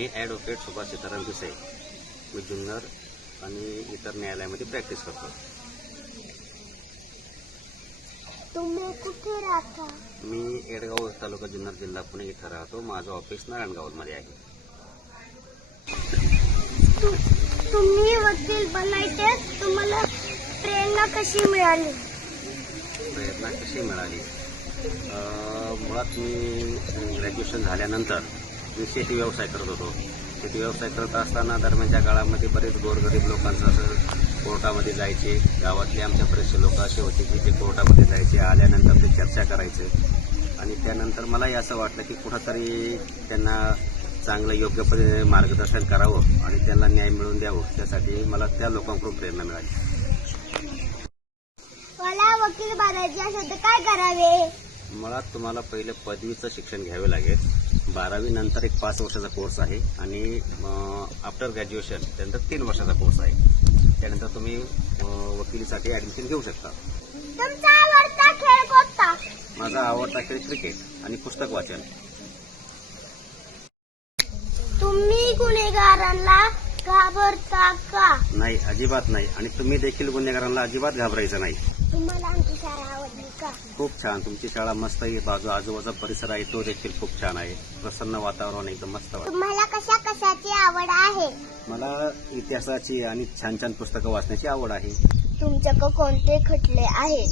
मी advocate Subhash Sitaram पिसाई मी जुन्नर आणि इतर न्यायालयामध्ये प्रॅक्टिस करतो. मी एडगाव तालुका जुन्नर जिल्हा पुणे इथं राहतो. माझं ऑफिस नारायणगावमध्ये आहे. तुम्ही वकील बनायचे तुम्हाला प्रेरणा कशी मिळाली? प्रेरणा कशी मिळाली? मुळात मी ग्रॅज्युएशन झाल्यानंतर मी शेती व्यवसाय करत होतो. शेती व्यवसाय करत असताना दरम्यानच्या काळामध्ये बरेच गोरगरीब लोकांचं असं कोर्टामध्ये जायचे. गावातले आमच्या बरेचसे लोक असे होते की ते कोर्टामध्ये जायचे आल्यानंतर ते चर्चा करायचे. आणि त्यानंतर मलाही असं वाटलं की कुठंतरी त्यांना चांगलं योग्य पद्धतीने मार्गदर्शन करावं आणि त्यांना न्याय मिळवून द्यावं. त्यासाठी मला त्या लोकांकडून प्रेरणा मिळाली. मला वकील बनायचे असेल तर काय करावे? मुळात तुम्हाला पहिले पदवीचं शिक्षण घ्यावे लागेल. बारावी नंतर एक पाच वर्षाचा कोर्स आहे आणि आफ्टर ग्रॅज्युएशन त्यानंतर तीन वर्षाचा कोर्स आहे. त्यानंतर तुम्ही वकिलीसाठी ऍडमिशन घेऊ शकता. माझा आवडता खेळ क्रिकेट आणि पुस्तक वाचन. तुम्ही गुन्हेगारांना घाबरता का? नाही अजिबात नाही. आणि तुम्ही देखील गुन्हेगारांना अजिबात घाबरायचं नाही. तुम्हाला आमची शाळा आवडली का? खूप छान. तुमची शाळा मस्त आहे. बाजू आजूबाजूचा परिसर आहे. तो देखील खूप छान आहे. प्रसन्न वातावरण एकदम मस्त वाटतं तुम्हाला कशा कशाची आवड आहे? मला इतिहासाची आणि छान छान पुस्तकं वाचण्याची आवड आहे. तुमच्याकडे कोणते खटले आहे?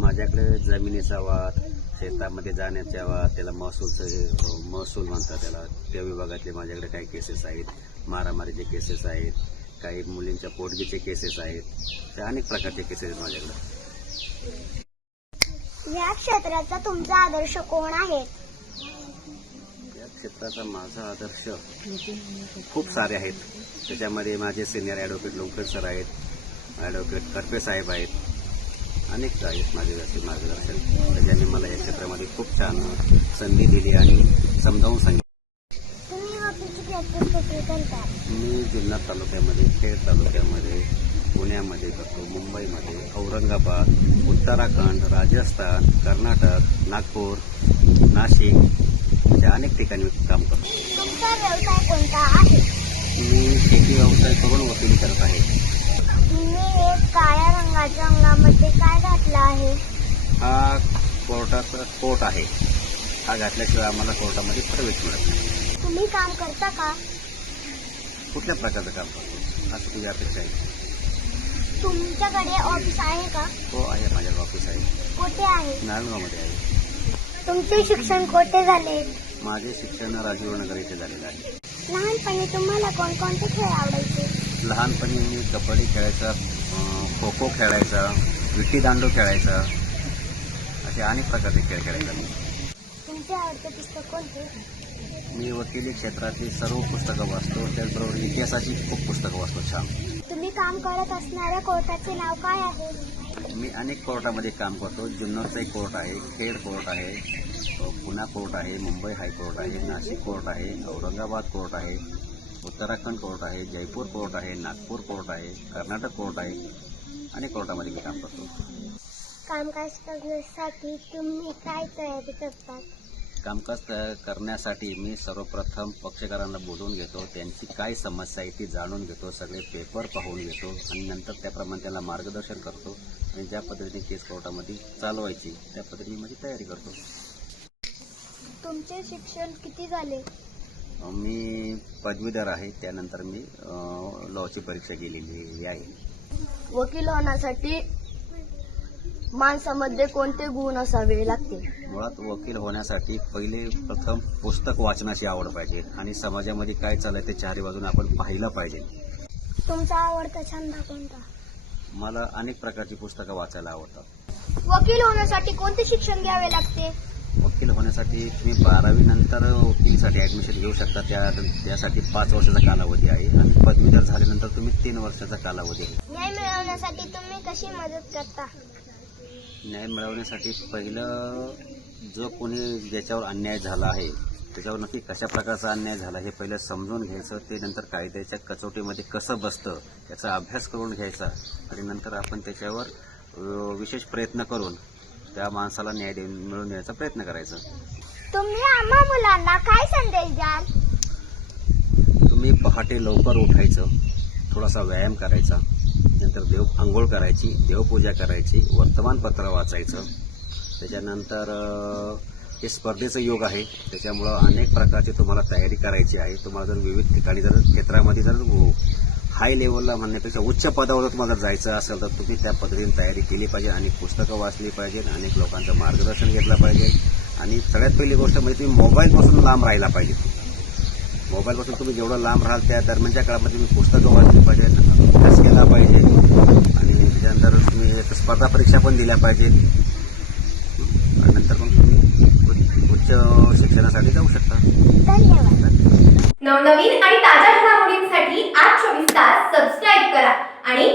माझ्याकडे जमिनीचा वाद शेतामध्ये जाण्याचा वाद त्याला महसूलचं महसूल म्हणतात त्याला. त्या विभागातले माझ्याकडे काही केसेस आहेत. मारामारीचे केसेस आहेत काही मुलींच्या पोटगीचे केसेस आहेत त्या अनेक प्रकारचे केसेस आहेत. माझ्याकडे या क्षेत्राचा तुमचा आदर्श कोण आहे? या क्षेत्राचा माझा आदर्श खूप सारे आहेत. त्याच्यामध्ये माझे सिनियर ॲडव्होकेट लोंकर सर आहेत ॲडव्होकेट करपे साहेब आहेत अनेक आहेत माझे असे मार्गदर्शन त्याच्याने मला या क्षेत्रामध्ये खूप छान संधी दिली आणि समजावून सांगितलं तुम्ही वकीलची प्रॅक्टिस कुठे करता मी जुन्नर तालुक्यामध्ये खेड तालुक्यामध्ये पुण्यामध्ये करतो मुंबईमध्ये औरंगाबाद उत्तराखंड राजस्थान कर्नाटक नागपूर नाशिक अशा अनेक ठिकाणी मी काम करतो. कोणता आहे मी शेती व्यवसाय करून वकिली करत आहे. काळ्या रंगाच्या अंगामध्ये काय घातलं आहे हा कोर्टाचा कोर्ट आहे. हा घातल्याशिवाय आम्हाला कोर्टामध्ये प्रवेश मिळत नाही. तुम्ही काम करता का? कुठल्या प्रकारचं काम करतो? असं तुझी अपेक्षा आहे? तुमच्याकडे ऑफिस आहे का? हो आहे माझ्याकडे ऑफिस आहे. कोठे आहे? नारायणगावमध्ये आहे. तुमचे शिक्षण कोठे झाले? माझे शिक्षण राजीवनगर येथे झालेलं आहे. लहानपणी तुम्हाला कोणकोणते खेळ आवडायचे? लहानपणी मी कबड्डी खेळायचा खो खो खेळायचा विट्टी दांडू खेळायचा असे अनेक प्रकारचे खेळ खेळायचा मी तुमचे आवडते पुस्तक कोणते? मी वकिली क्षेत्रातली सर्व पुस्तकं वाचतो. त्याचबरोबर इतिहासाची खूप पुस्तकं वाचतो. छान. तुम्ही काम करत असणाऱ्या कोर्टाचे नाव काय आहे? मी अनेक कोर्टामध्ये काम करतो. जुन्नरचा एक कोर्ट आहे खेड कोर्ट आहे पुणा कोर्ट आहे मुंबई हायकोर्ट आहे नाशिक कोर्ट आहे औरंगाबाद कोर्ट आहे उत्तराखंड कोर्ट आहे जयपूर कोर्ट आहे नागपूर कोर्ट आहे कर्नाटक कोर्ट आहे. अनेक कोर्टामध्ये मी काम करतो. कामकाज करण्यासाठी तुम्ही काय तयारी करतात कामकाज करण्यासाठी मी सर्वप्रथम पक्षकारांना बोलवून घेतो. त्यांची काय समस्या आहे ती जाणून घेतो. सगळे पेपर पाहून घेतो आणि नंतर त्याप्रमाणे त्यांना मार्गदर्शन करतो आणि ज्या पद्धतीने केस कोर्टामध्ये चालवायची त्या पद्धतीने माझी तयारी करतो. तुमचे शिक्षण किती झाले? मी पदवीधर आहे. त्यानंतर मी लॉची परीक्षा गेलेली आहे. वकील होण्यासाठी माणसामध्ये कोणते गुण असावे लागते? मुळात वकील होण्यासाठी पहिले प्रथम पुस्तक वाचनाची आवड पाहिजे आणि समाजामध्ये काय चाललंय ते चारी बाजूने आपण पाहिलं पाहिजे. तुमचा आवडता छंद कोणता? मला अनेक प्रकारची पुस्तकं वाचायला आवडतात. वकील होण्यासाठी कोणते शिक्षण घ्यावे लागते? वकील होण्यासाठी तुम्ही बारावी नंतर वकिलीसाठी ऍडमिशन घेऊ शकता. त्या त्यासाठी पाच वर्षाचा कालावधी आहे आणि पदवीधर झाल्यानंतर तुम्ही तीन वर्षाचा कालावधी आहे. न्याय मिळवण्यासाठी तुम्ही कशी मदत करता? न्याय मिळवण्यासाठी पहिलं जो कोणी ज्याच्यावर अन्याय झाला आहे त्याच्यावर नक्की कशा प्रकारचा अन्याय झाला हे पहिलं समजून घ्यायचं ते नंतर कायद्याच्या कसोटीमध्ये कसं बसतं याचा अभ्यास करून घ्यायचा आणि नंतर आपण त्याच्यावर विशेष प्रयत्न करून त्या माणसाला न्याय देऊन मिळवून देण्याचा प्रयत्न करायचा. तुम्ही आम्हा मुलांना काय संदेश द्याल? तुम्ही पहाटे लवकर उठायचं थोडासा व्यायाम करायचा. नंतर देव आंघोळ करायची देवपूजा करायची वर्तमानपत्र वाचायचं. त्याच्यानंतर हे स्पर्धेचं योग आहे. त्याच्यामुळं अनेक प्रकारची तुम्हाला तयारी करायची आहे. तुम्हाला जर विविध ठिकाणी जर क्षेत्रामध्ये जर हाय लेवलला म्हणण्यापेक्षा उच्च पदावर तुम्हाला जर जायचं असेल तर तुम्ही त्या पद्धतीने तयारी केली पाहिजे आणि पुस्तकं वाचली पाहिजे अनेक लोकांचं मार्गदर्शन घेतलं पाहिजे. आणि सगळ्यात पहिली गोष्ट म्हणजे तुम्ही मोबाईलपासून लांब राहायला पाहिजे. मोबाईलपासून तुम्ही जेवढं लांब राहाल त्या दरम्यानच्या काळामध्ये तुम्ही पुस्तकं वाचली पाहिजेत अभ्यास केला पाहिजे आणि त्याच्यानंतर तुम्ही एक स्पर्धा परीक्षा पण दिल्या पाहिजेत. आणि नंतर मग तुम्ही उच्च- शिक्षणासाठी जाऊ शकता. नवनवीन आणि ताज्या घडामोडींसाठी आज चोवीस तास सबस्क्राईब करा आणि